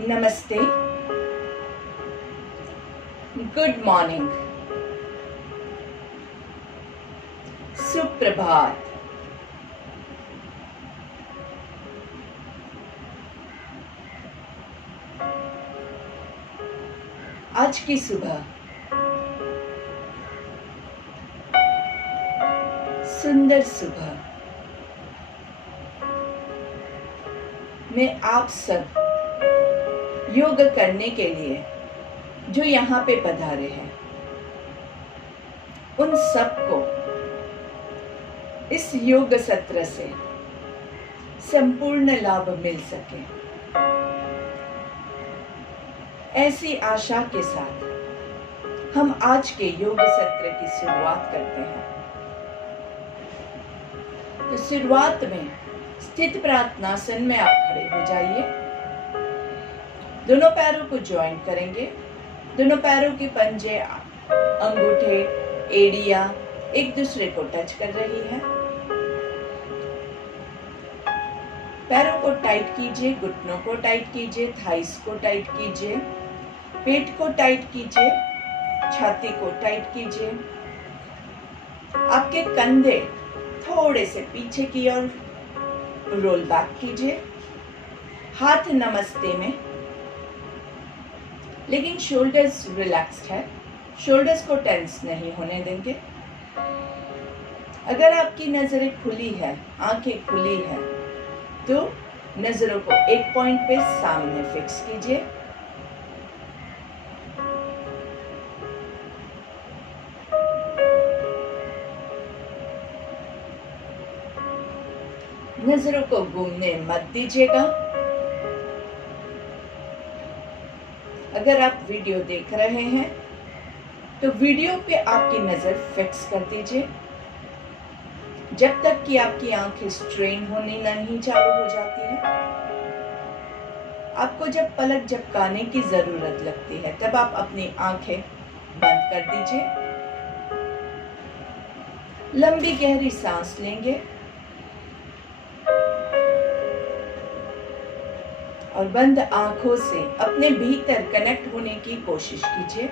नमस्ते, good morning, सुप्रभात। आज की सुबह सुंदर सुबह में आप सब योग करने के लिए जो यहाँ पे पधारे हैं, उन सबको इस योग सत्र से संपूर्ण लाभ मिल सके, ऐसी आशा के साथ हम आज के योग सत्र की शुरुआत करते हैं। तो शुरुआत में स्थित प्रार्थनासन में आप खड़े हो जाइए। दोनों पैरों को ज्वाइंट करेंगे। दोनों पैरों के पंजे, अंगूठे, एड़ियां एक दूसरे को टच कर रही है। पैरों को टाइट कीजिए, घुटनों को टाइट कीजिए, थाइस को टाइट कीजिए, पेट को टाइट कीजिए, छाती को टाइट कीजिए। आपके कंधे थोड़े से पीछे की ओर रोल बैक कीजिए। हाथ नमस्ते में, लेकिन शोल्डर्स रिलैक्स्ड है, शोल्डर्स को टेंस नहीं होने देंगे। अगर आपकी नजरें खुली है, आंखें खुली है, तो नजरों को एक पॉइंट पे सामने फिक्स कीजिए। नजरों को घूमने मत दीजिएगा। अगर आप वीडियो देख रहे हैं तो वीडियो पे आपकी नजर फिक्स कर दीजिए जब तक कि आपकी आंखें स्ट्रेन होनी नहीं चालू हो जाती है। आपको जब पलक झपकाने की जरूरत लगती है तब आप अपनी आंखें बंद कर दीजिए। लंबी गहरी सांस लेंगे और बंद आंखों से अपने भीतर कनेक्ट होने की कोशिश कीजिए।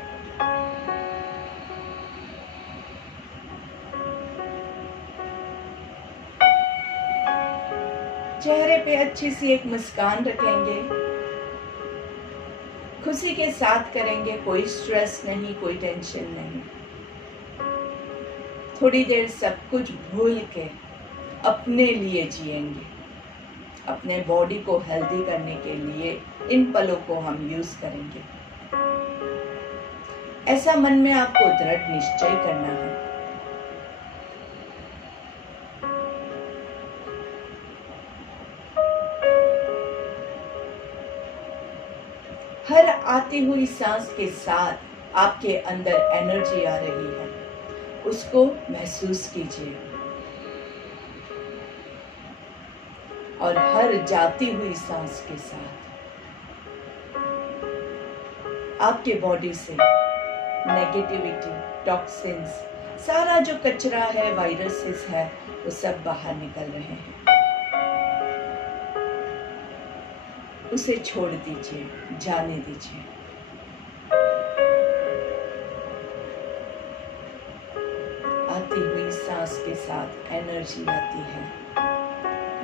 चेहरे पे अच्छी सी एक मुस्कान रखेंगे, खुशी के साथ करेंगे, कोई स्ट्रेस नहीं, कोई टेंशन नहीं। थोड़ी देर सब कुछ भूल के अपने लिए जिएंगे। अपने बॉडी को हेल्दी करने के लिए इन पलों को हम यूज करेंगे। ऐसा मन में आपको दृढ़ निश्चय करना है। हर आती हुई सांस के साथ आपके अंदर एनर्जी आ रही है, उसको महसूस कीजिए। और हर जाती हुई सांस के साथ आपके बॉडी से नेगेटिविटी, टॉक्सिन्स, सारा जो कचरा है, वायरसेस है, वो सब बाहर निकल रहे हैं। उसे छोड़ दीजिए, जाने दीजिए। आती हुई सांस के साथ एनर्जी आती है,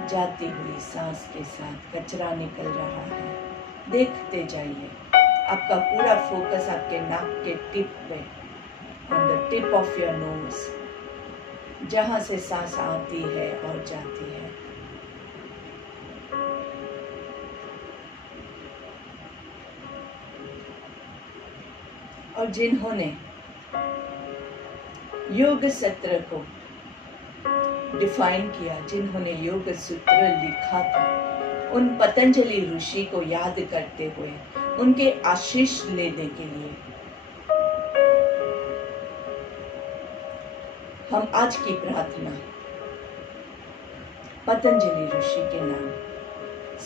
जाती हुई सांस के साथ कचरा निकल रहा है। देखते जाइए। आपका पूरा फोकस आपके नाक के टिप पे, on the tip of your nose, जहां से सांस आती है और जाती है। और जिन्होंने योग सत्र को डिफाइन किया, जिन्होंने योग सूत्र लिखा था, उन पतंजलि ऋषि को याद करते हुए उनके आशीष लेने के लिए हम आज की प्रार्थना पतंजलि ऋषि के नाम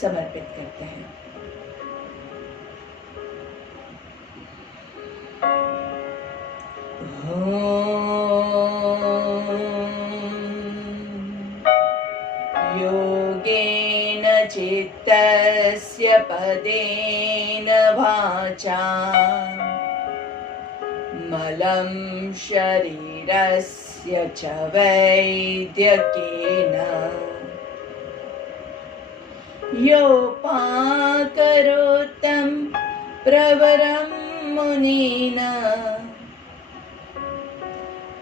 समर्पित करते हैं। योगेन चित्तस्य पदेन वाचा मलं शरीरस्य च वैद्यकेन योपाकरोत्तं प्रवरं मुनीन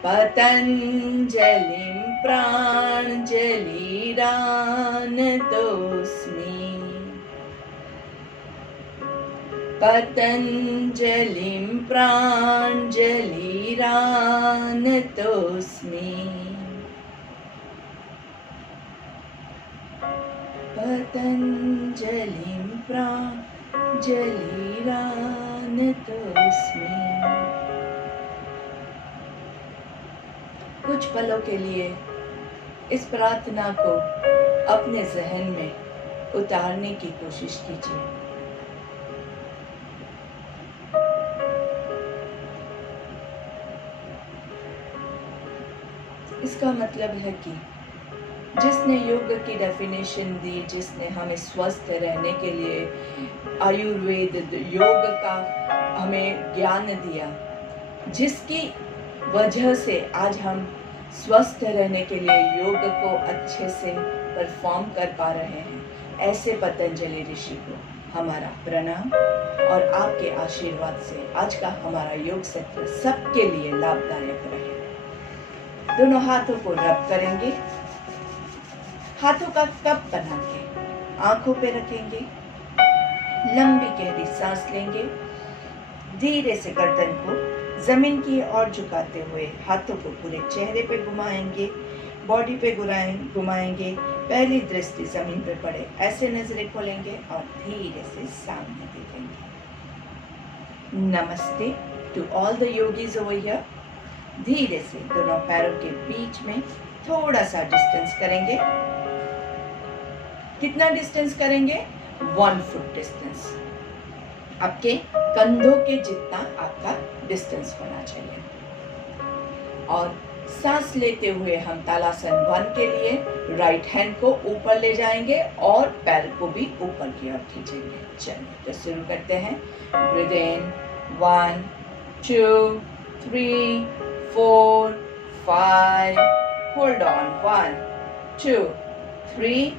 पतञ्जलिं प्राञ्जलिरानतोऽस्मि पतञ्जलिं प्राञ्जलिरानतोऽस्मि पतञ्जलिं प्राञ्जलिरानतोऽस्मि। कुछ पलों के लिए इस प्रार्थना को अपने जहन में उतारने की कोशिश कीजिए। इसका मतलब है कि जिसने योग की डेफिनेशन दी, जिसने हमें स्वस्थ रहने के लिए आयुर्वेद योग का हमें ज्ञान दिया, जिसकी वजह से आज हम स्वस्थ रहने के लिए योग को अच्छे से परफॉर्म कर पा रहे हैं, ऐसे पतंजलि ऋषि को हमारा प्रणाम और आपके आशीर्वाद से आज का हमारा योग सत्र सबके लिए लाभदायक रहे। दोनों हाथों को रब करेंगे, हाथों का कप बना के आंखों पे रखेंगे, लंबी गहरी सांस लेंगे, धीरे से गर्दन को जमीन की ओर झुकाते हुए हाथों को पूरे चेहरे पे घुमाएंगे, बॉडी पे घुमाएंगे, पहली दृष्टि जमीन पे पड़े ऐसे नजरें खोलेंगे और धीरे से सामने देखेंगे। नमस्ते to all the yogis over here. धीरे से दोनों पैरों के बीच में थोड़ा सा डिस्टेंस करेंगे। कितना डिस्टेंस करेंगे? 1 फुट डिस्टेंस। आपके कंधों के जितना आपका डिस्टेंस होना चाहिए। और सांस लेते हुए हम तालासन 1 के लिए राइट हैंड को ऊपर ले जाएंगे और पैर को भी ऊपर की ओर खींचेंगे। चलिए तो शुरू करते हैं। ब्रीथ इन 1 2 3 4 5, होल्ड ऑन 1 2 3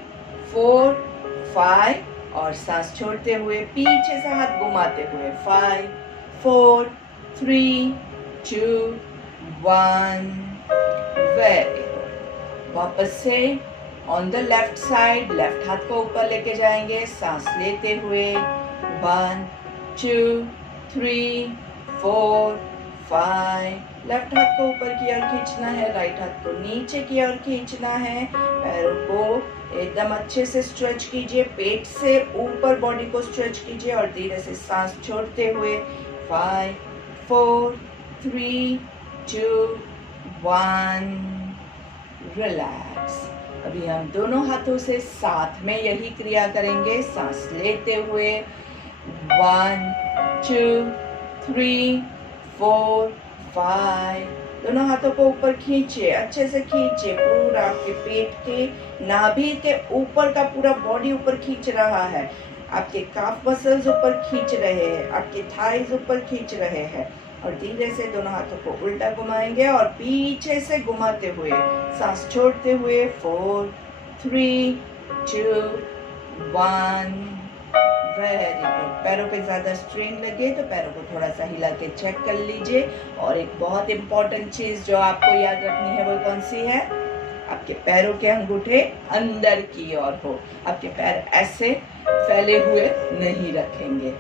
4 5 और सांस छोड़ते हुए पीछे से हाथ घुमाते हुए 5 4 3 2 1। Very good. वापस से on the left side left हाथ को ऊपर लेके जाएंगे, सांस लेते हुए 1 2 3 4 5। लेफ्ट हाथ को ऊपर की ओर खींचना है, राइट हाथ को नीचे की ओर खींचना है। पैरों को एकदम अच्छे से स्ट्रेच कीजिए, पेट से ऊपर बॉडी को स्ट्रेच कीजिए और धीरे से सांस छोड़ते हुए 5 4 3 2 1। रिलैक्स। अभी हम दोनों हाथों से साथ में यही क्रिया करेंगे। सांस लेते हुए 1 2 3 4 5। दोनों हाथों को ऊपर खींचिए, अच्छे से खींचिए, पूरा आपके पेट के नाभि के ऊपर का पूरा बॉडी ऊपर खींच रहा है। आपके काफ मसल्स ऊपर खींच रहे हैं, आपके थाइज ऊपर खींच रहे हैं। और धीरे से दोनों हाथों को उल्टा घुमाएंगे और पीछे से घुमाते हुए सांस छोड़ते हुए 4 3 2 1। Very good. पैरों पे ज्यादा स्ट्रेन लगे तो पैरों को थोड़ा सा हिला के चेक कर लीजिए। और एक बहुत इंपॉर्टेंट चीज जो आपको याद रखनी है वो कौन सी है? आपके पैरों के अंगूठे अंदर की ओर हो, आपके पैर ऐसे फैले हुए नहीं रखेंगे।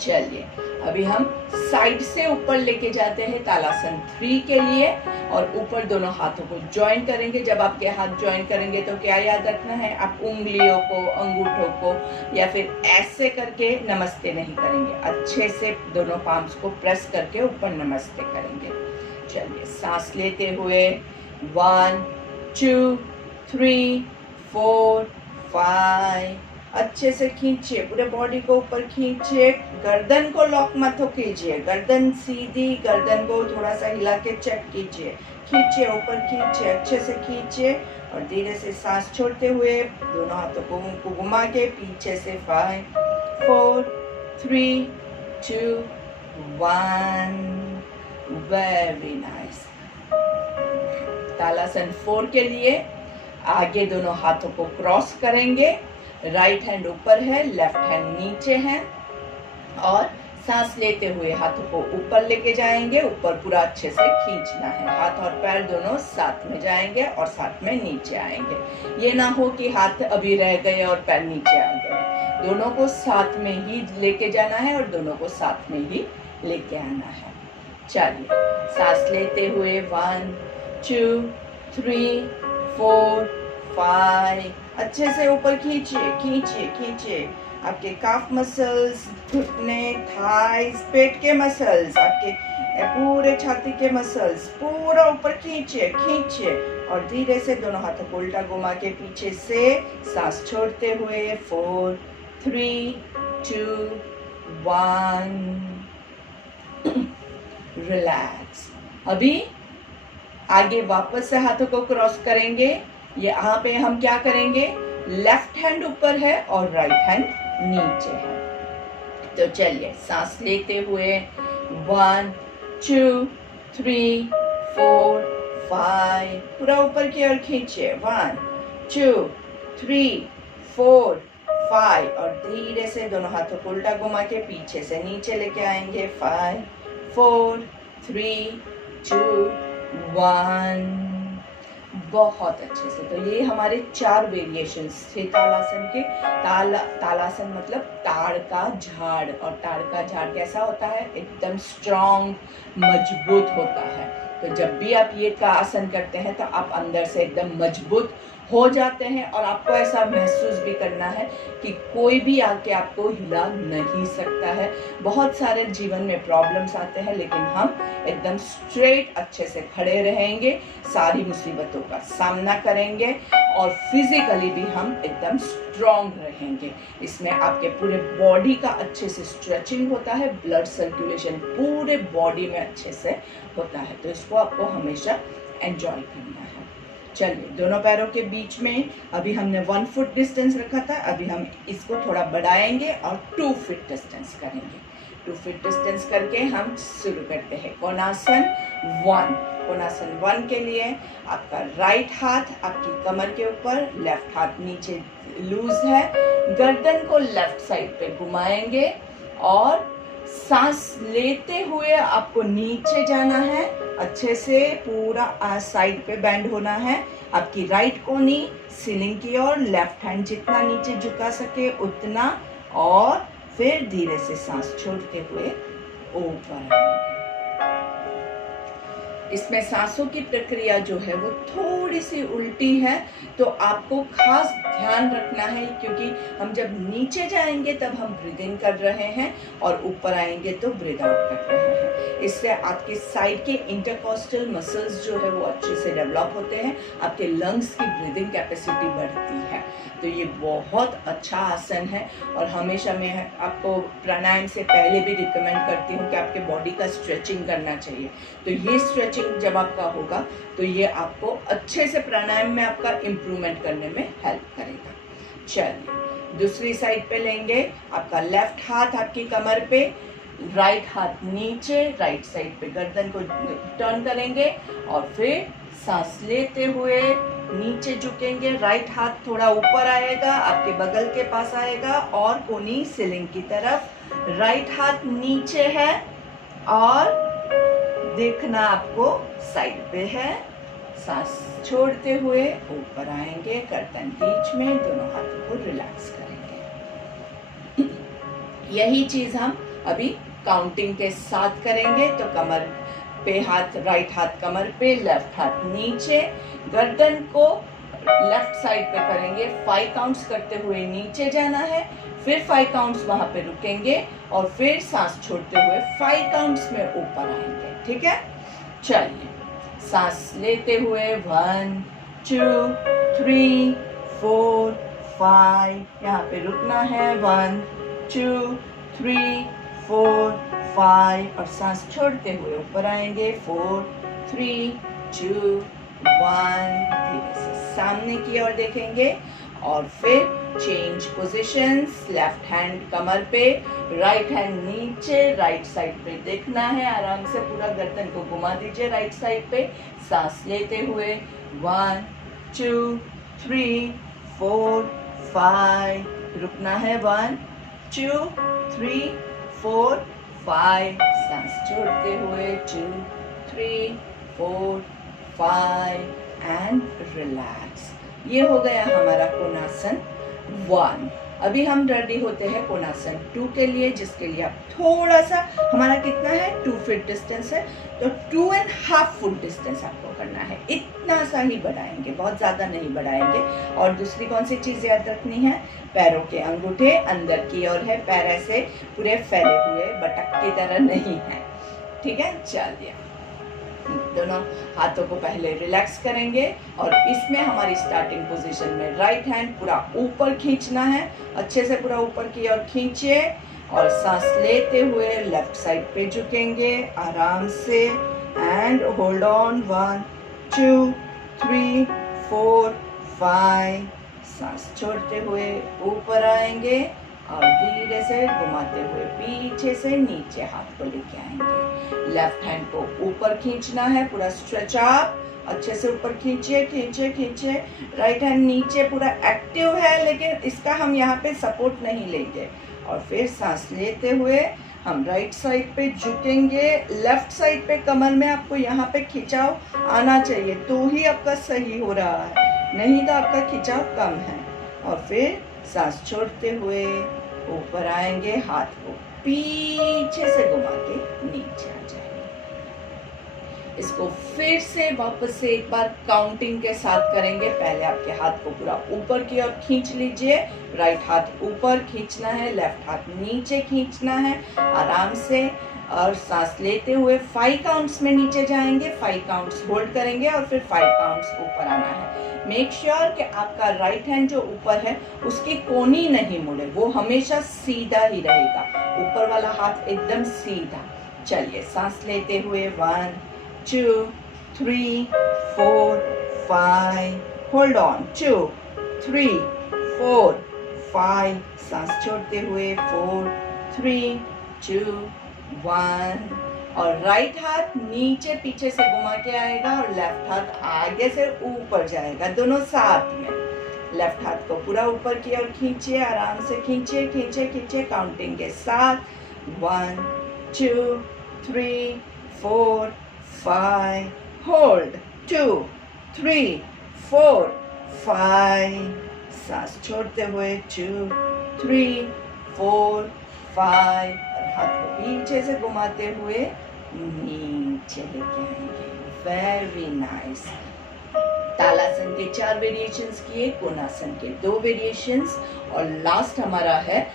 चलिए अभी हम साइड से ऊपर लेके जाते हैं तालासन 3 के लिए और ऊपर दोनों हाथों को ज्वाइन करेंगे। जब आपके हाथ ज्वाइन करेंगे तो क्या याद रखना है? आप उंगलियों को, अंगूठों को या फिर ऐसे करके नमस्ते नहीं करेंगे, अच्छे से दोनों पाम्स को प्रेस करके ऊपर नमस्ते करेंगे। चलिए सांस लेते हुए 1 2 3 4 5। अच्छे से खींचिए, पूरे बॉडी को ऊपर खींचिए, गर्दन को लॉक मत हो कीजिए, गर्दन सीधी, गर्दन को थोड़ा सा हिला के चेक कीजिए, खींचिए ऊपर, खींचिए, अच्छे से खींचिए और धीरे से सांस छोड़ते हुए दोनों हाथों को घुमा के पीछे से 5 4 3 2 1। Very nice. तालासन 4 के लिए आगे दोनों हाथों को क्रॉस करेंगे, राइट हैंड ऊपर है, लेफ्ट हैंड नीचे है और सांस लेते हुए हाथों को ऊपर लेके जाएंगे, ऊपर पूरा अच्छे से खींचना है। हाथ और पैर दोनों साथ में जाएंगे और साथ में नीचे आएंगे। ये ना हो कि हाथ अभी रह गए और पैर नीचे आ गए। दोनों को साथ में ही लेके जाना है और दोनों को साथ में ही लेके आना है। चलिए सांस लेते हुए 1 2 3 4 5 अच्छे से ऊपर खींचिए खींचिए खींचिए। आपके काफ मसल्स, घुटने, थाइस, पेट के मसल्स, आपके पूरे छाती के मसल्स पूरा ऊपर खींचिए खींचिए और धीरे से दोनों हाथों को उल्टा घुमा के पीछे से सांस छोड़ते हुए 4 3 2 1। रिलैक्स। अभी आगे वापस से हाथों को क्रॉस करेंगे। यहाँ पे हम क्या करेंगे, लेफ्ट हैंड ऊपर है और राइट हैंड नीचे है। तो चलिए सांस लेते हुए 1 2 3 4 5 पूरा ऊपर की ओर खींचिए 1 2 3 4 5 और धीरे से दोनों हाथों को उल्टा घुमा के पीछे से नीचे लेके आएंगे 5 4 3 2 1। बहुत अच्छे से। तो ये हमारे 4 वेरिएशंस थे तालासन के। तालासन मतलब ताड़ का झाड़, और ताड़ का झाड़ कैसा होता है, एकदम स्ट्रॉन्ग मजबूत होता है। तो जब भी आप ये का आसन करते हैं तो आप अंदर से एकदम मजबूत हो जाते हैं और आपको ऐसा महसूस भी करना है कि कोई भी आके आपको हिला नहीं सकता है। बहुत सारे जीवन में प्रॉब्लम्स आते हैं लेकिन हम एकदम स्ट्रेट अच्छे से खड़े रहेंगे, सारी मुसीबतों का सामना करेंगे और फिजिकली भी हम एकदम स्ट्रॉन्ग रहेंगे। इसमें आपके पूरे बॉडी का अच्छे से स्ट्रेचिंग होता है, ब्लड सर्कुलेशन पूरे बॉडी में अच्छे से होता है। तो इसको आपको हमेशा एंजॉय करना है। चलिए दोनों पैरों के बीच में अभी हमने 1 फुट डिस्टेंस रखा था, अभी हम इसको थोड़ा बढ़ाएंगे और 2 फीट डिस्टेंस करेंगे। 2 फीट डिस्टेंस करके हम शुरू करते हैं कोणासन 1। कोणासन 1 के लिए आपका राइट हाथ आपकी कमर के ऊपर, लेफ्ट हाथ नीचे लूज है, गर्दन को लेफ्ट साइड पे घुमाएंगे और सांस लेते हुए आपको नीचे जाना है, अच्छे से पूरा साइड पे बैंड होना है। आपकी राइट कोनी सीलिंग की ओर, लेफ्ट हैंड जितना नीचे झुका सके उतना, और फिर धीरे से सांस छोड़ते हुए ऊपर आएंगे। इसमें सांसों की प्रक्रिया जो है वो थोड़ी सी उल्टी है, तो आपको खास ध्यान रखना है क्योंकि हम जब नीचे जाएंगे तब हम ब्रीद इन कर रहे हैं और ऊपर आएंगे तो ब्रीद आउट कर रहे हैं। इससे आपके साइड के इंटरकॉस्टल मसल्स जो है वो अच्छे से डेवलप होते हैं, आपके लंग्स की ब्रीदिंग कैपेसिटी बढ़ती है। तो ये बहुत अच्छा आसन है और हमेशा मैं आपको प्राणायाम से पहले भी रिकमेंड करती हूँ कि आपके बॉडी का स्ट्रेचिंग करना चाहिए। तो ये स्ट्रेचिंग जब आपका होगा तो ये आपको अच्छे से प्राणायाम में आपका इम्प्रूवमेंट करने में हेल्प करेगा। चलिए दूसरी साइड पे लेंगे, आपका लेफ्ट हाथ आपकी कमर पे, राइट हाथ नीचे, राइट साइड पे गर्दन को टर्न करेंगे और फिर सांस लेते हुए नीचे झुकेंगे। राइट हाथ थोड़ा ऊपर आएगा, आपके बगल के पास आएगा और कोनी सीलिंग की तरफ। राइट हाथ नीचे है और देखना आपको साइड पे है। सांस छोड़ते हुए ऊपर आएंगे, गर्दन बीच में, दोनों हाथों को रिलैक्स करेंगे। यही चीज हम अभी काउंटिंग के साथ करेंगे। तो कमर पे हाथ, राइट हाथ कमर पे, लेफ्ट हाथ नीचे, गर्दन को लेफ्ट साइड पे करेंगे। 5 काउंट्स करते हुए नीचे जाना है, फिर 5 काउंट्स वहां पे रुकेंगे और फिर सांस छोड़ते हुए 5 काउंट्स में ऊपर आएंगे। ठीक है, चलिए सांस लेते हुए 1 2 3 4 5, यहाँ पे रुकना है 1 2 3 4 5 और सांस छोड़ते हुए ऊपर आएंगे 4 3 2 1, धीरे से सामने की ओर देखेंगे और फिर चेंज पोजीशंस, लेफ्ट हैंड कमर पे, राइट हैंड नीचे, राइट साइड पे देखना है। आराम से पूरा गर्दन को घुमा दीजिए राइट साइड पे, सांस लेते हुए 1 2 3 4 5, रुकना है 1 2 3 4 5, सांस छोड़ते हुए 2 3 4 5 एंड रिलैक्स। ये हो गया हमारा कोणासन 1। अभी हम रेडी होते हैं कोणासन 2 के लिए, जिसके लिए आप थोड़ा सा, हमारा कितना है 2 फीट डिस्टेंस है, तो 2.5 फुट डिस्टेंस आपको करना है। इतना सा ही बढ़ाएंगे, बहुत ज्यादा नहीं बढ़ाएंगे। और दूसरी कौन सी चीज याद रखनी है, पैरों के अंगूठे अंदर की ओर है, पैर ऐसे पूरे फैले हुए बटक की तरह नहीं है, ठीक है। चलिए, दोनों हाथों को पहले रिलैक्स करेंगे और इसमें हमारी स्टार्टिंग पोजीशन में राइट हैंड पूरा ऊपर खींचना है, अच्छे से पूरा ऊपर की ओर खींचिए और सांस लेते हुए लेफ्ट साइड पे झुकेंगे आराम से एंड होल्ड ऑन 1 2 3 4 5, सांस छोड़ते हुए ऊपर आएंगे और धीरे से घुमाते हुए पीछे से नीचे हाथ को लेके आएंगे। लेफ्ट हैंड को ऊपर खींचना है, पूरा स्ट्रेच अप, अच्छे से ऊपर खींचिए खींचिए खींचिए। राइट हैंड नीचे पूरा एक्टिव है, लेकिन इसका हम यहाँ पे सपोर्ट नहीं लेंगे। और फिर सांस लेते हुए हम राइट साइड पे झुकेंगे। लेफ्ट साइड पे कमर में आपको यहाँ पे खिंचाव आना चाहिए, तो ही आपका सही हो रहा है, नहीं तो आपका खिंचाव कम है। और फिर सांस छोड़ते हुए ऊपर आएंगे, हाथ को पीछे से घुमा के नीचे आ जाएंगे। इसको फिर से वापस से एक बार काउंटिंग के साथ करेंगे। पहले आपके हाथ को पूरा ऊपर की ओर खींच लीजिए, राइट हाथ ऊपर खींचना है, लेफ्ट हाथ नीचे खींचना है आराम से। और सांस लेते हुए 5 काउंट्स में नीचे जाएंगे, 5 काउंट्स होल्ड करेंगे और फिर 5 काउंट्स ऊपर आना है। मेक श्योर कि आपका राइट हैंड जो ऊपर है उसकी कोनी नहीं मुड़े, वो हमेशा सीधा ही रहेगा, ऊपर वाला हाथ एकदम सीधा। चलिए, सांस लेते हुए 1 2 3 4 5, होल्ड ऑन 2 3 4 5, सांस छोड़ते हुए 4 3 2 1। और राइट हाथ नीचे पीछे से घुमा के आएगा और लेफ्ट हाथ आगे से ऊपर जाएगा, दोनों साथ में। लेफ्ट हाथ को पूरा ऊपर की ओर खींचिए, आराम से खींचिए खींचिए खींचिए काउंटिंग के साथ 1 2 3 4 5, होल्ड 2 3 4 5, सांस छोड़ते हुए 2 3 4 5, और हाथ को पीछे से घुमाते हुए नीचे लेके आएंगे। Very nice. तालासन के 4 वेरिएशंस किए, कोणासन के 2 वेरिएशंस, और लास्ट हमारा है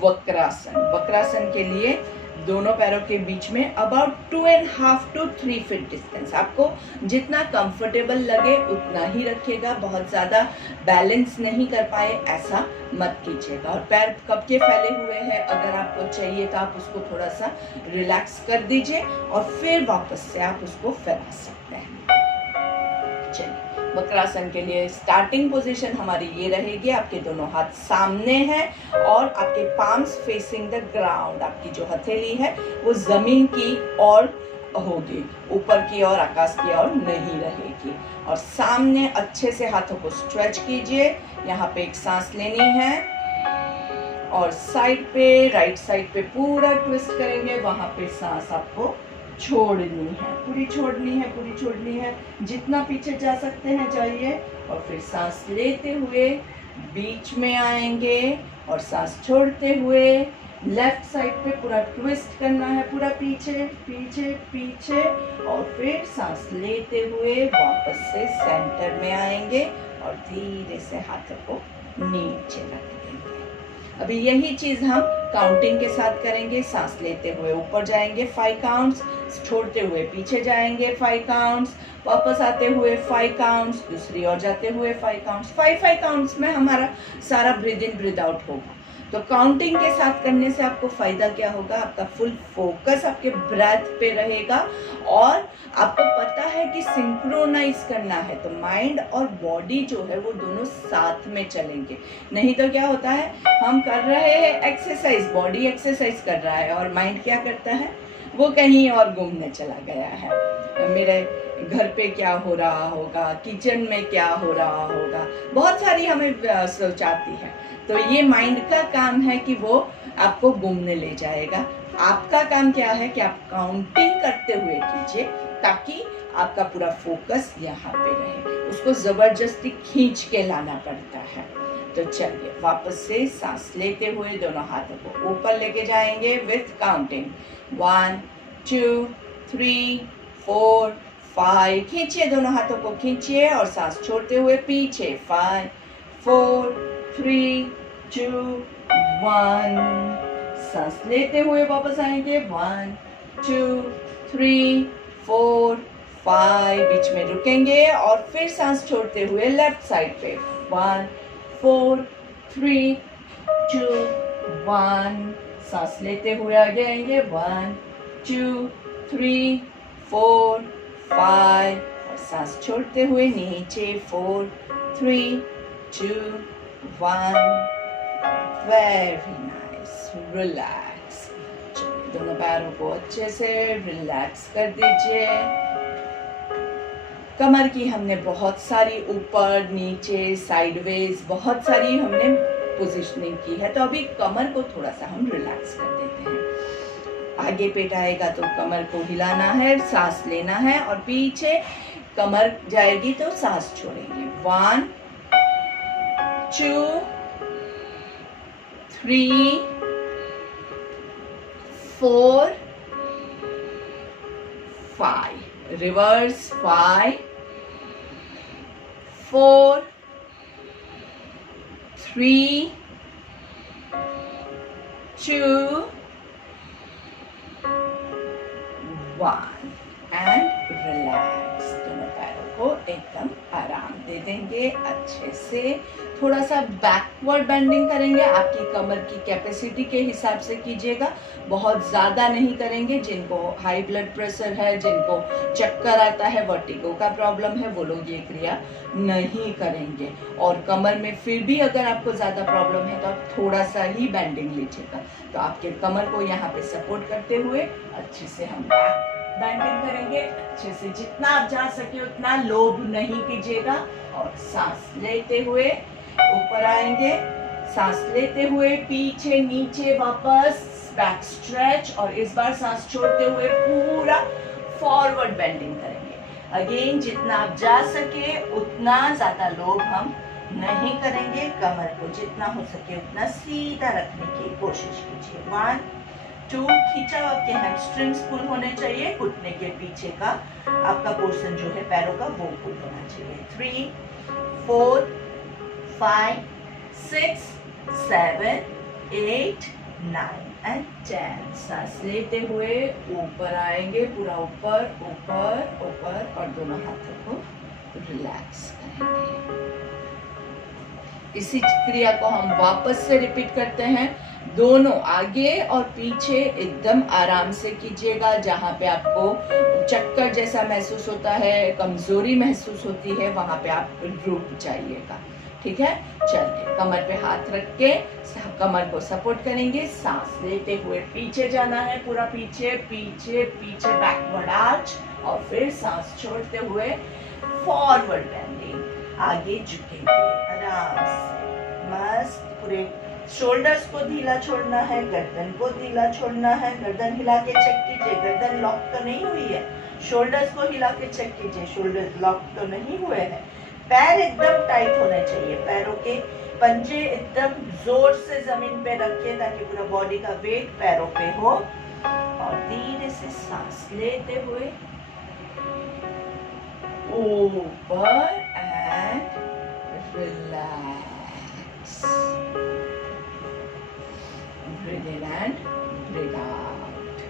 वक्रासन। वक्रासन के लिए दोनों पैरों के बीच में अबाउट 2.5 to 3 फीट डिस्टेंस, आपको जितना कंफर्टेबल लगे उतना ही रखिएगा। बहुत ज्यादा बैलेंस नहीं कर पाए ऐसा मत कीजिएगा। और पैर कब के फैले हुए हैं, अगर आपको चाहिए तो आप उसको थोड़ा सा रिलैक्स कर दीजिए और फिर वापस से आप उसको फैला सकते हैं। चलिए, वक्रासन के लिए स्टार्टिंग पोजीशन हमारी ये रहेगी, आपके दोनों हाथ सामने हैं और आपके पाम्स फेसिंग द ग्राउंड। आपकी जो हथेली है वो जमीन की ओर होगी, ऊपर की ओर आकाश की ओर नहीं रहेगी। और सामने अच्छे से हाथों को स्ट्रेच कीजिए। यहाँ पे एक सांस लेनी है और साइड पे, राइट साइड पे पूरा ट्विस्ट करेंगे, वहां पे सांस आपको छोड़नी है, पूरी छोड़नी है, पूरी छोड़नी है। जितना पीछे जा सकते हैं जाइए। और फिर सांस लेते हुए बीच में आएंगे और सांस छोड़ते हुए लेफ्ट साइड पे पूरा ट्विस्ट करना है, पूरा पीछे पीछे पीछे। और फिर सांस लेते हुए वापस से सेंटर में आएंगे और धीरे से हाथों को नीचे रख देंगे। अभी यही चीज हम काउंटिंग के साथ करेंगे। सांस लेते हुए ऊपर जाएंगे 5 काउंट्स, छोड़ते हुए पीछे जाएंगे 5 काउंट्स, वापस आते हुए 5 काउंट्स, दूसरी ओर जाते हुए 5 काउंट्स। 5 काउंट्स में हमारा सारा ब्रीद इन ब्रीद आउट होगा। तो काउंटिंग के साथ करने से आपको फायदा क्या होगा, आपका फुल फोकस आपके ब्रेथ पे रहेगा और आपको पता है कि सिंक्रोनाइज करना है, तो माइंड और बॉडी जो है वो दोनों साथ में चलेंगे। नहीं तो क्या होता है, हम कर रहे हैं एक्सरसाइज, बॉडी एक्सरसाइज कर रहा है और माइंड क्या करता है, वो कहीं और घूमने चला गया है। मेरे घर पे क्या हो रहा होगा, किचन में क्या हो रहा होगा, बहुत सारी हमें सोच आती है। तो ये माइंड का काम है कि वो आपको घूमने ले जाएगा। आपका काम क्या है कि आप काउंटिंग करते हुए कीजिए ताकि आपका पूरा फोकस यहाँ पे रहे। उसको जबरदस्ती खींच के लाना पड़ता है। तो चलिए वापस से सांस लेते हुए दोनों हाथों को ऊपर लेके जाएंगे विथ काउंटिंग 1 2 3 4 5। खींचिए, दोनों हाथों को खींचिए और सांस छोड़ते हुए पीछे 5 4 3 2 1। सांस लेते हुए वापस आएंगे 1 2 3 4 5। बीच में रुकेंगे और फिर सांस छोड़ते हुए लेफ्ट साइड पे 1 4 3 2 1। सांस लेते हुए आगे आएंगे 1 2 3 4 5। और सांस छोड़ते हुए नीचे 4 3 2 1। Very nice, relax. दोनों पैरों को अच्छे से रिलैक्स कर दीजिए। कमर की हमने बहुत सारी ऊपर नीचे साइडवेज बहुत सारी हमने पोजीशनिंग की है, तो अभी कमर को थोड़ा सा हम रिलैक्स कर देते हैं। आगे पेट आएगा तो कमर को हिलाना है, सांस लेना है और पीछे कमर जाएगी तो सांस छोड़ेंगे। 1 2 3 4 5। Reverse 5 4 3 2 1 and relax. दोनों पैरों को एकदम आराम दे देंगे अच्छे से। थोड़ा सा बैकवर्ड बेंडिंग करेंगे, आपकी कमर की कैपेसिटी के हिसाब से कीजिएगा, बहुत ज़्यादा नहीं करेंगे। जिनको हाई ब्लड प्रेशर है, जिनको चक्कर आता है, वर्टिगो का प्रॉब्लम है, वो लोग ये क्रिया नहीं करेंगे। और कमर में फिर भी अगर आपको ज़्यादा प्रॉब्लम है तो आप थोड़ा सा ही बेंडिंग लीजिएगा। तो आपके कमर को यहाँ पे सपोर्ट करते हुए अच्छे से हम बैक बेंडिंग करेंगे अच्छे से। जितना आप जा सके उतना लोभ नहीं कीजिएगा और सांस लेते हुए ऊपर आएंगे, सांस लेते हुए पीछे नीचे वापस बैक स्ट्रेच और इस बार सांस छोड़ते हुए पूरा फॉरवर्ड बेंडिंग करेंगे। अगेन जितना आप जा सके उतना ज्यादा लोभ हम नहीं करेंगे। कमर को जितना हो सके उतना सीधा रखने की कोशिश कीजिए। 1 2 खींचा, आपके हैमस्ट्रिंग्स पुल होने चाहिए, घुटने के पीछे का आपका पोर्शन जो है पैरों का वो पुल होना चाहिए। 3 4 5 6 7 8 9 एंड 10। सांस लेते हुए ऊपर आएंगे, पूरा ऊपर ऊपर ऊपर और दोनों हाथों को रिलैक्स करेंगे। इसी क्रिया को हम वापस से रिपीट करते हैं। दोनों आगे और पीछे एकदम आराम से कीजिएगा। जहाँ पे आपको चक्कर जैसा महसूस होता है, कमजोरी महसूस होती है, वहां पे आप रुक जाइएगा। ठीक है, चलिए कमर पे हाथ रख के कमर को सपोर्ट करेंगे। सांस लेते हुए पीछे जाना है, पूरा पीछे पीछे पीछे बैकवर्ड आर्च और फिर सांस छोड़ते हुए फॉरवर्ड बेंडिंग। आगे झुकेंगे आराम से, मस्त। पूरे शोल्डर्स को ढीला छोड़ना है, गर्दन को ढीला छोड़ना है। गर्दन हिला के चेक कीजिए, गर्दन लॉक तो नहीं हुई है। शोल्डर्स को हिला के चेक कीजिए, शोल्डर्स लॉक तो नहीं हुए हैं। पैर एकदम टाइट होने चाहिए, पैरों के पंजे एकदम जोर से जमीन पे रखिए ताकि पूरा बॉडी का वेट पैरों पे हो। और धीरे से सांस लेते हुए ऊपर and relax. Breathe in and breathe out.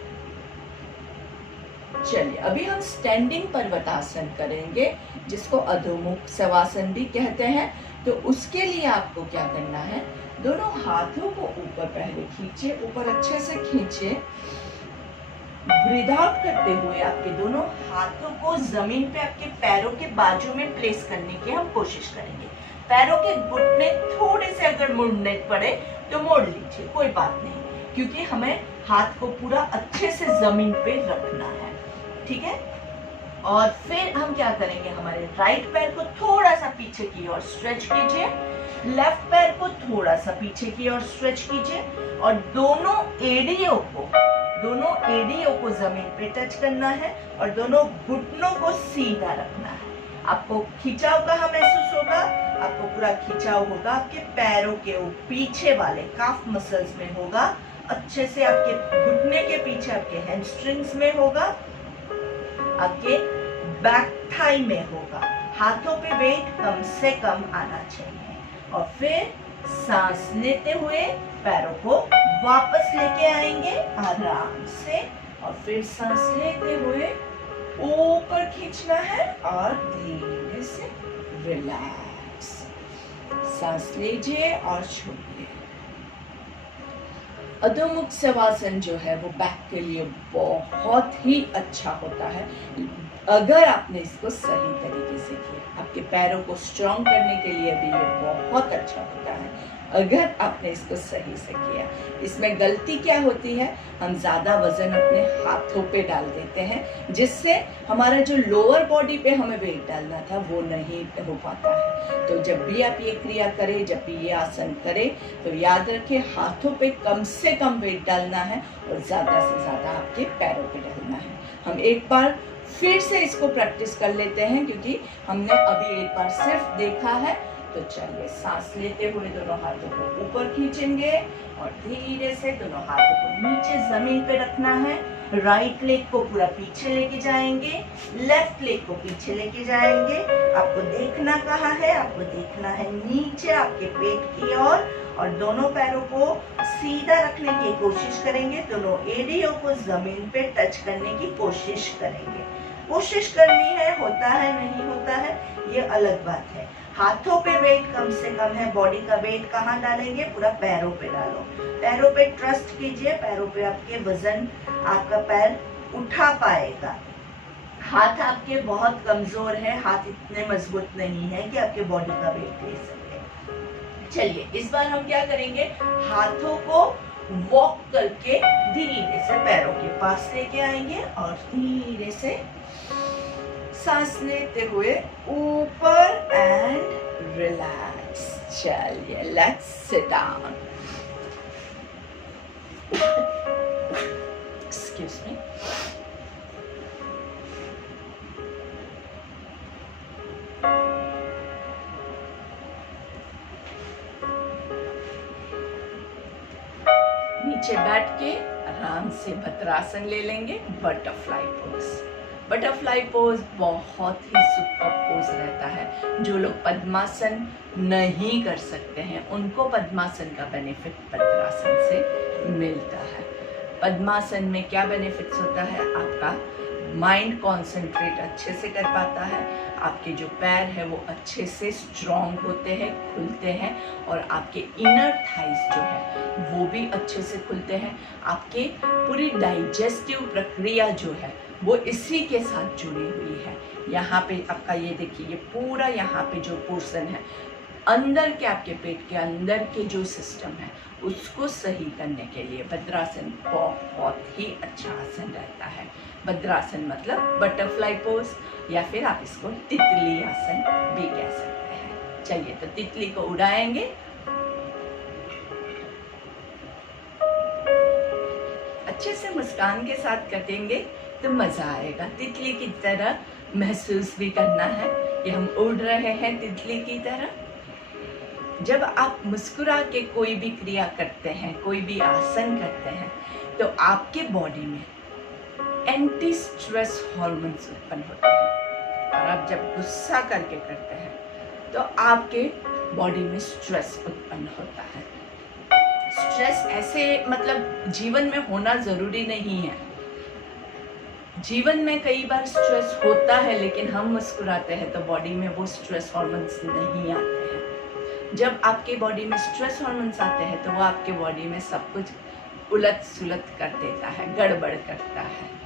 चलिए अभी हम स्टैंडिंग पर्वतासन करेंगे, जिसको अधोमुख शवासन भी कहते हैं। तो उसके लिए आपको क्या करना है, दोनों हाथों को ऊपर पहले खींचे, ऊपर अच्छे से खींचे। ब्रीथ आउट करते हुए आपके दोनों हाथों को जमीन पे आपके पैरों के बाजू में प्लेस करने की हम कोशिश करेंगे। पैरों के घुटने थोड़े से अगर मुड़ने पड़े तो मोड़ लीजिए, कोई बात नहीं, क्योंकि हमें हाथ को पूरा अच्छे से जमीन पे रखना है, ठीक है। और फिर हम क्या करेंगे, हमारे राइट पैर को थोड़ा सा पीछे की ओर स्ट्रेच कीजिए, लेफ्ट पैर को थोड़ा सा पीछे की ओर स्ट्रेच कीजिए और दोनों एड़ियों को जमीन पे टच करना है और दोनों घुटनों को सीधा रखना है। आपको खिंचाव कहाँ महसूस होगा, आपको पूरा खिंचाव होगा आपके पैरों के पीछे वाले काफ मसल्स में होगा, अच्छे से आपके घुटने के पीछे आपके हैमस्ट्रिंग्स में होगा, आपके बैक थाई में होगा। हाथों पे वेट कम से कम आना चाहिए और फिर सांस लेते हुए पैरों को वापस लेके आएंगे आराम से और फिर सांस लेते हुए ऊपर खींचना है और धीरे से रिलैक्स। सांस लीजिए और छोड़िए। अधोमुख शवासन जो है वो बैक के लिए बहुत ही अच्छा होता है अगर आपने इसको सही तरीके से किया। आपके पैरों को स्ट्रॉन्ग करने के लिए भी ये बहुत अच्छा होता है अगर आपने इसको सही से किया। इसमें गलती क्या होती है, हम ज़्यादा वजन अपने हाथों पे डाल देते हैं जिससे हमारा जो लोअर बॉडी पे हमें वेट डालना था वो नहीं हो पाता है। तो जब भी आप ये क्रिया करें, जब भी ये आसन करें तो याद रखें हाथों पे कम से कम वेट डालना है और ज़्यादा से ज़्यादा आपके पैरों पे डालना है। हम एक बार फिर से इसको प्रैक्टिस कर लेते हैं क्योंकि हमने अभी एक बार सिर्फ देखा है। तो चलिए, सांस लेते हुए दोनों हाथों को ऊपर खींचेंगे और धीरे से दोनों हाथों को नीचे जमीन पे रखना है। राइट लेग को पूरा पीछे लेके जाएंगे, लेफ्ट लेग को पीछे लेके जाएंगे। आपको देखना कहाँ है, आपको देखना है नीचे आपके पेट की ओर और दोनों पैरों को सीधा रखने की कोशिश करेंगे। दोनों एड़ियों को जमीन पे टच करने की कोशिश करेंगे। कोशिश करनी है, होता है नहीं होता है ये अलग बात है। हाथों पे वेट कम से कम है, बॉडी का वेट कहाँ डालेंगे, पूरा पैरों पे डालो। पैरों पे ट्रस्ट कीजिए, पैरों पे आपके वजन आपका पैर उठा पाएगा। हाथ आपके बहुत कमजोर है, हाथ इतने मजबूत नहीं है कि आपके बॉडी का वेट ले सके। चलिए, इस बार हम क्या करेंगे, हाथों को वॉक करके धीरे से पैरों के पास लेके आएंगे और धीरे से सांस लेते हुए ऊपर एंड रिलैक्स। चलिए, let's sit down. Excuse me. नीचे बैठ के आराम से भद्रासन ले लेंगे, बटरफ्लाई पोज। बटरफ्लाई पोज बहुत ही सुपर पोज रहता है। जो लोग पद्मासन नहीं कर सकते हैं उनको पद्मासन का बेनिफिट भद्रासन से मिलता है। पद्मासन में क्या बेनिफिट्स होता है, आपका माइंड कॉन्सेंट्रेट अच्छे से कर पाता है, आपके जो पैर है वो अच्छे से स्ट्रॉन्ग होते हैं, खुलते हैं और आपके इनर थाइस जो है वो भी अच्छे से खुलते हैं। आपके पूरी डाइजेस्टिव प्रक्रिया जो है वो इसी के साथ जुड़ी हुई है। यहाँ पे आपका ये देखिए, ये पूरा यहाँ पे जो पोर्शन है अंदर के, आपके पेट के अंदर के जो सिस्टम है उसको सही करने के लिए भद्रासन बहुत ही अच्छा आसन रहता है। भद्रासन मतलब बटरफ्लाई पोज या फिर आप इसको तितली आसन भी कह सकते हैं। चलिए, तो तितली को उड़ाएंगे। अच्छे से मुस्कान के साथ कटेंगे तो मजा आएगा। तितली की तरह महसूस भी करना है कि हम उड़ रहे हैं तितली की तरह। जब आप मुस्कुरा के कोई भी क्रिया करते हैं, कोई भी आसन करते हैं तो आपके बॉडी में एंटी स्ट्रेस हार्मोन्स उत्पन्न होते हैं और आप जब गुस्सा करके करते हैं तो आपके बॉडी में स्ट्रेस उत्पन्न होता है। स्ट्रेस ऐसे मतलब जीवन में होना जरूरी नहीं है। जीवन में कई बार स्ट्रेस होता है लेकिन हम मुस्कुराते हैं तो बॉडी में वो स्ट्रेस हार्मोन्स नहीं आते हैं। जब आपके बॉडी में स्ट्रेस हार्मोन्स आते हैं तो वो आपके बॉडी में सब कुछ उलट सुलट कर देता है, गड़बड़ करता है।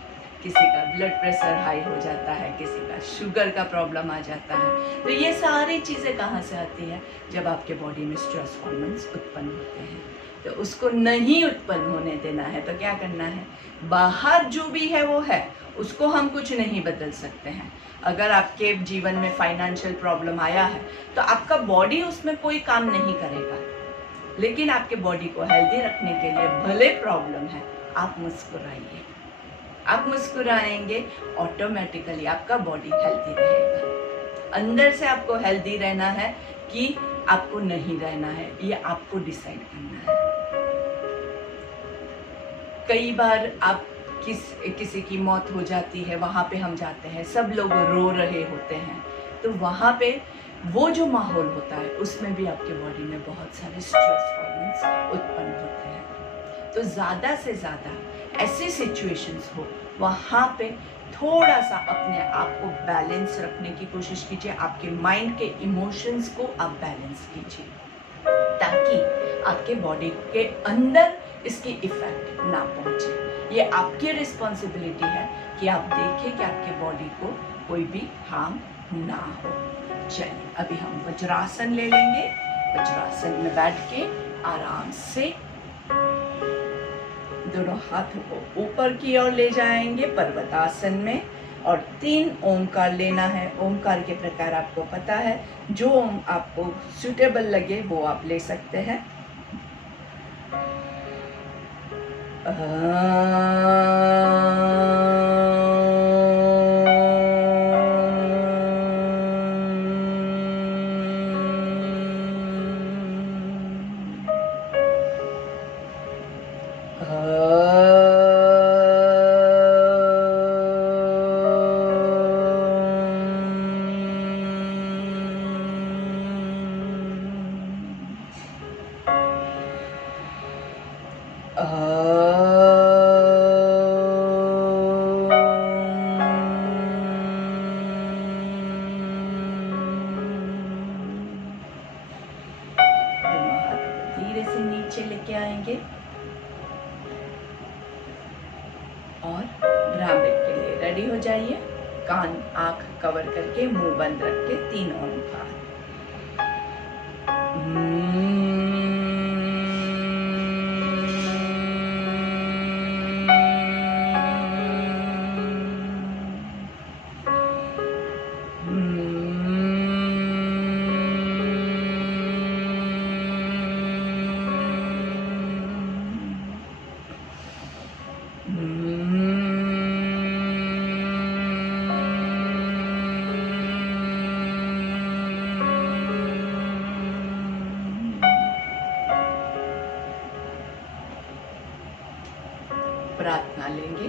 किसी का ब्लड प्रेशर हाई हो जाता है, किसी का शुगर का प्रॉब्लम आ जाता है। तो ये सारी चीज़ें कहाँ से आती है? जब आपके बॉडी में स्ट्रेस हार्मोन्स उत्पन्न होते हैं। तो उसको नहीं उत्पन्न होने देना है। तो क्या करना है? बाहर जो भी है वो है, उसको हम कुछ नहीं बदल सकते हैं। अगर आपके जीवन में फाइनेंशियल प्रॉब्लम आया है तो आपका बॉडी उसमें कोई काम नहीं करेगा, लेकिन आपके बॉडी को हेल्दी रखने के लिए भले प्रॉब्लम है, आप मुस्कुराइए। आप मुस्कुराएंगे, ऑटोमेटिकली आपका बॉडी हेल्दी रहेगा। अंदर से आपको हेल्दी रहना है कि आपको नहीं रहना है, ये आपको डिसाइड करना है। कई बार आप किसी की मौत हो जाती है, वहाँ पे हम जाते हैं, सब लोग रो रहे होते हैं, तो वहाँ पे वो जो माहौल होता है उसमें भी आपके बॉडी में बहुत सारे स्ट्रेस हार्मोन्स उत्पन्न होते हैं। तो ज़्यादा से ज़्यादा ऐसी सिचुएशंस हो, वहाँ पे थोड़ा सा अपने आप को बैलेंस रखने की कोशिश कीजिए। आपके माइंड के इमोशंस को आप बैलेंस कीजिए, ताकि आपके बॉडी के अंदर इसकी इफेक्ट ना पहुंचे। ये आपकी रिस्पॉन्सिबिलिटी है कि आप देखें कि आपके बॉडी को कोई भी हार्म ना हो। चलिए अभी हम वज्रासन ले लेंगे। वज्रासन में बैठ के आराम से दोनों हाथों को ऊपर की ओर ले जाएंगे पर्वतासन में, और 3 ओमकार लेना है। ओमकार के प्रकार आपको पता है, जो ओम आपको सूटेबल लगे वो आप ले सकते हैं। धीरे से नीचे लेके आएंगे और ब्राह्मण के लिए रेडी हो जाइए। कान आंख कवर करके मुंह बंद रख के 3 ओमकार। प्रार्थना लेंगे।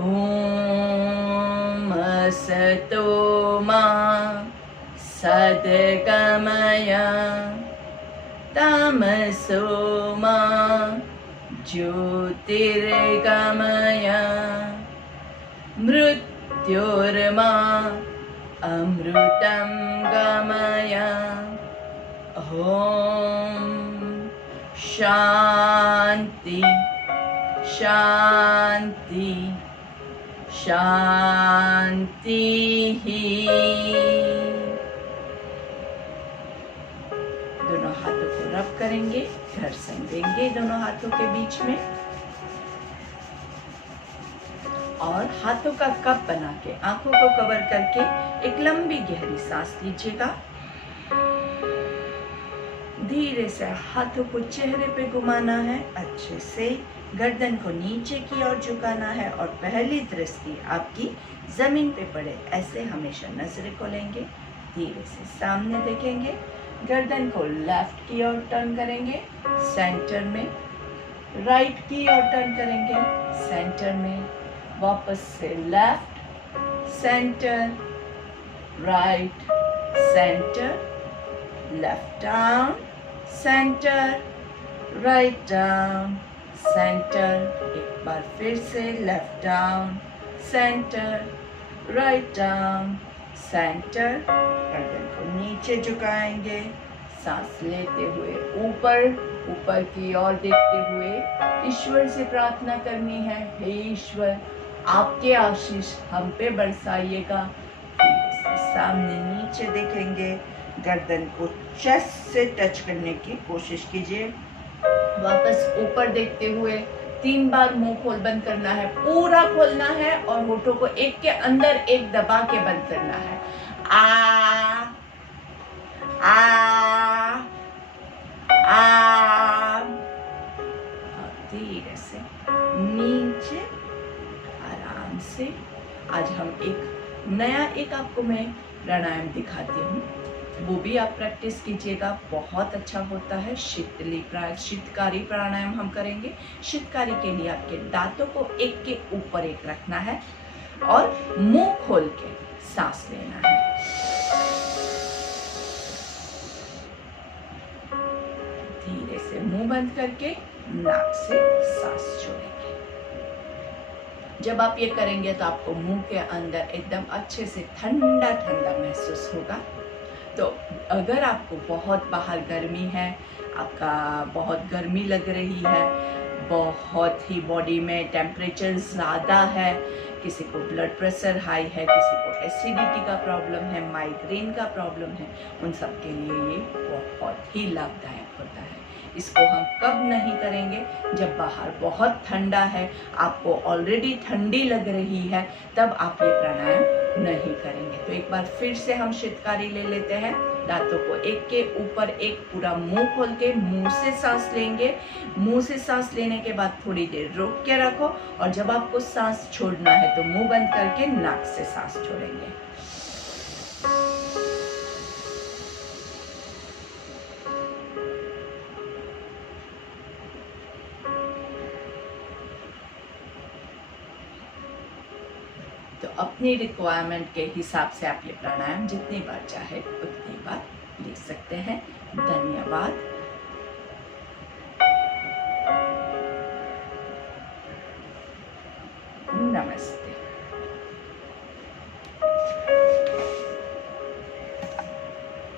ओम असतो मा सद्गमय तमसो मा ज्योतिर्गमय मृत्योर्मा अमृतं गमय। ओम शांति शांति शांति ही। दोनों हाथों को रब करेंगे, घर्षण देंगे दोनों हाथों के बीच में, और हाथों का कप बना के आंखों को कवर करके एक लंबी गहरी सांस लीजिएगा। धीरे से हाथों को चेहरे पे घुमाना है, अच्छे से गर्दन को नीचे की ओर झुकाना है, और पहली दृष्टि आपकी जमीन पे पड़े ऐसे हमेशा नजरें खोलेंगे। धीरे से सामने देखेंगे, गर्दन को लेफ्ट की ओर टर्न करेंगे, सेंटर में, राइट की ओर टर्न करेंगे, सेंटर में, वापस से left, centre, right, centre, left down, centre, write down, centre. एक बार फिर से left down, centre, write down, centre, गर्दन को नीचे झुकाएंगे, सांस लेते हुए ऊपर ऊपर की ओर देखते हुए ईश्वर से प्रार्थना करनी है, हे ईश्वर आपके आशीष हम पे बरसाइएगा। सामने नीचे देखेंगे, गर्दन को चेस्ट से टच करने की कोशिश कीजिए। वापस ऊपर देखते हुए 3 बार मुंह खोल बंद करना है, पूरा खोलना है और होठों को एक के अंदर एक दबा के बंद करना है। आ आ आ, धीरे से नीचे, आराम से। आज हम एक आपको मैं प्राणायाम दिखाती हूँ, वो भी आप प्रैक्टिस कीजिएगा, बहुत अच्छा होता है। शीतकारी प्राणायाम हम करेंगे। शीतकारी के लिए आपके दांतों को एक के ऊपर एक रखना है और मुंह खोल के सांस लेना है। धीरे से मुंह बंद करके नाक से सांस छोड़ेंगे। जब आप ये करेंगे तो आपको मुंह के अंदर एकदम अच्छे से ठंडा ठंडा महसूस होगा। तो अगर आपको बहुत बाहर गर्मी है, आपका बहुत गर्मी लग रही है, बहुत ही बॉडी में टेम्परेचर ज़्यादा है, किसी को ब्लड प्रेशर हाई है, किसी को एसिडिटी का प्रॉब्लम है, माइग्रेन का प्रॉब्लम है, उन सब के लिए ये बहुत ही लाभदायक होता है। इसको हम कब नहीं करेंगे? जब बाहर बहुत ठंडा है, आपको ऑलरेडी ठंडी लग रही है, तब आप ये प्राणायाम नहीं करेंगे। तो एक बार फिर से हम शीतकारी ले लेते हैं। दांतों को एक के ऊपर एक पूरा मुंह खोल के मुंह से सांस लेंगे। मुंह से सांस लेने के बाद थोड़ी देर रोक के रखो और जब आपको सांस छोड़ना है तो मुंह बंद करके नाक से सांस छोड़ेंगे। तो अपनी रिक्वायरमेंट के हिसाब से आप ये प्राणायाम जितनी बार चाहे उतनी बार ले सकते हैं। धन्यवाद। नमस्ते।